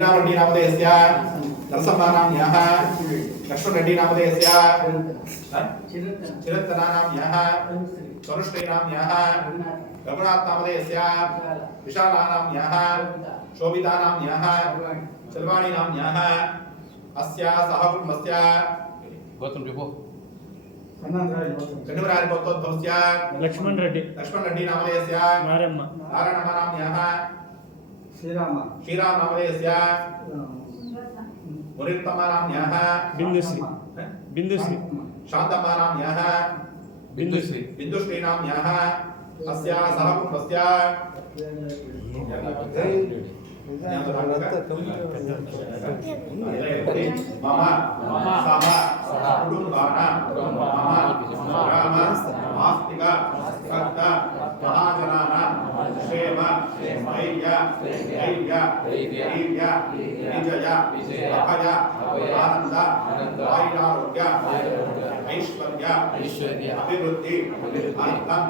रेड्डी नामधेयस्य नरसम्मानाम्यः लक्ष्मणरेड्डी नामधेयस्य चिरन्तनानाम्यः तनुश्रीनाम्यः रघुनाथ नामधेयस्य विशालानाम्यः शोभितानाम्यः चलवाणीनाम्यः अस्य सहकुटुम्बस्य गौतम रिपो कण्णूरारिपोत्तोद्भवस्य लक्ष्मण रेड्डी नामधेयस्य मारम्म नारायणनाम्यः श्रीराम नामधेयस्य मुनिर्तमानाम्यः बिंदुश्री शान्तमानाम्यः बिन्दुश्रीनाम्यः अस्य सहकुटुम्बस्य मम सह कुटुम्बानां मम राम आस्तिक भक्त महाजनानां क्षेम धैर्य वीर्य विजय अभय आनंद आयुरारोग्य ऐश्वर्य अभिवृद्धि अर्थं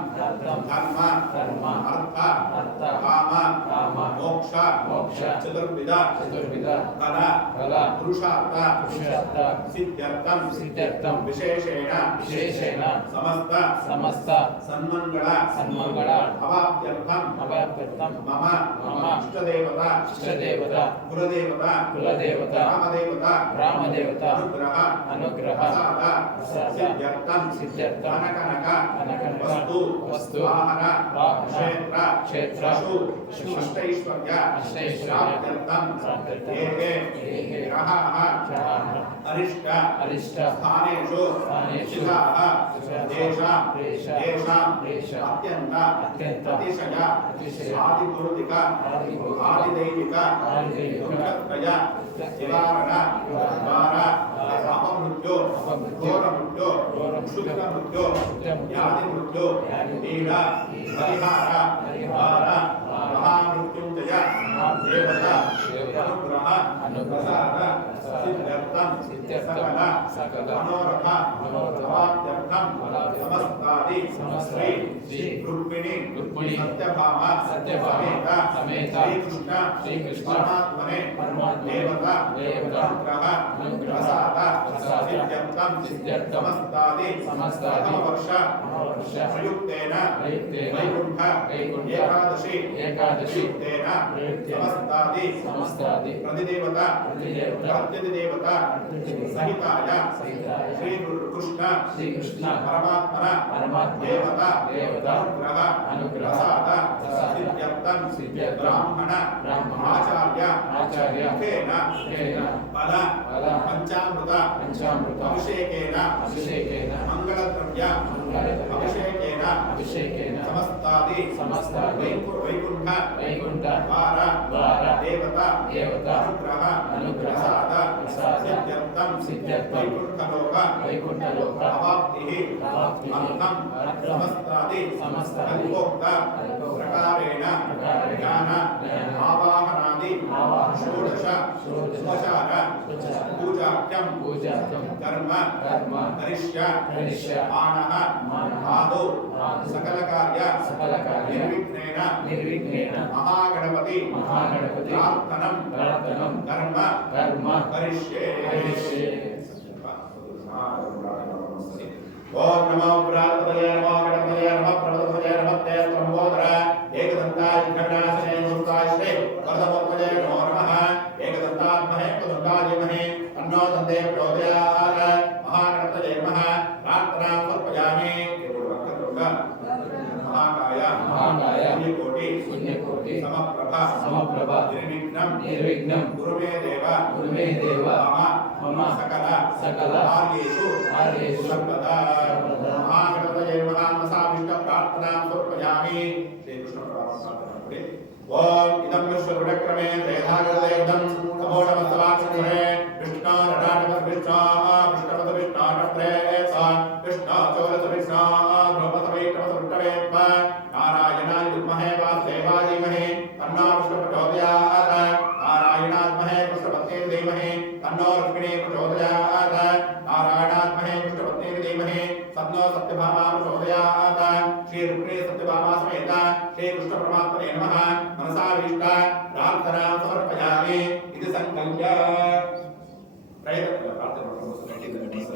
धर्म अर्थ काम मोक्ष चतुर्विध कला पुरुषार्थ सिद्ध्यर्थं विशेषेण समस्त सन्मंगल अवाप्त्यर्थं मम इष्टदेवता कुलदेवता रामदेवता अनुग्रह सिद्ध्यर्थं कनक वस्तु वाहन क्षेत्र पशु अष्टैश्वर्य प्राप्त्यर्थं ये ग्रहाः अरिष्ट स्थानेषु शिलाः तेषां अत्यन्त अतिशय आदिपूर्तिक आदिदैविक दुःखत्रय निवारण द्वारा अपमृत्यो घोरमृत्यो क्षुद्रमृत्यो व्याधिमृत्यो पीडा परिहार द्वारा महामृत्युंजय देवता अनुग्रह प्रसाद सिद्ध्यर्थं सकल मनोरथ भवाप्त्यर्थं समस्तादि श्री रुक्मिणी सत्यभामा समेत श्री कृष्ण परमात्मने देवता अनुग्रह प्रसाद सिद्ध्यर्थं समस्तादि वर्ष प्रयुक्तेन वैकुंठ एकादशी समस्तादि प्रतिदेवता प्रत्यधिदेवता सहिताय श्री कृष्ण परमात्मना देवता अनुग्रह प्रसाद सिद्ध्यर्थं ब्राह्मण आचार्य मुखेन फल पंचामृत अभिषेकेन मंगलद्रव्य अभिषेकेन समस्तादि वैकुंठ द्वार देवता अनुग्रह प्रसाद सिद्ध्यर्थं वैकुंठलोक अवाप्तिः अर्थं समस्तादि प्रकारेण ज्ञान आवाहनादि षोडश उपचार पूजाख्यं कर्म करिष्य मानः आदौ सकल कार्य निर्विघ्नेन महागणपति प्रार्थनं कर्म करिष्ये। ओम नमो प्रार्थये नमो गणपतये नमः प्रभुतये नमः ते त्वम्बोदर एकदन्ताय विघ्नविनाशने सुताय श्री वरदमूर्तये नमो नमः एकदन्तात्महे कुदन्तायमहे तन्नो दन्ते प्रचोदयात् महागणपतये नमः प्रार्थनां समर्पयामि महाकाय पुण्यकोटि समप्रभा निर्विघ्नं कुरु मे देव मम सकल आर्येषु सर्वदा महागणपतये नमः मनसाभीष्ट प्रार्थनां समर्पयामि। श्री कृष्ण परमात्मा ओम इदं विश्वविक्रमे त्रेधागदेवदं तमोडमस्तवाक्षरे विष्णु नटाटमस्विष्णु विष्णुपदविष्णुपत्रेसा विष्णु चौरसविष्णु ध्रुवपदविष्णुपत्रेत्व नारायणाय विद्महे वासुदेवाय धीमहि तन्नो विष्णुः प्रचोदयात् नारायणात्महे कृष्णपत्नी धीमहि तन्नो रुक्मिणी प्रचोदयात् नारायणात्महे कृष्णपत्नी धीमहि तन्नो सत्यभामा प्रचोदयात् श्री रुक्मिणी सत्यभामा समेत श्री कृष्ण परमात्मने नमः मनसाभीष्ट प्रार्थनां समर्पयामि। इति संकल्प्य प्रयत्न प्रार्थना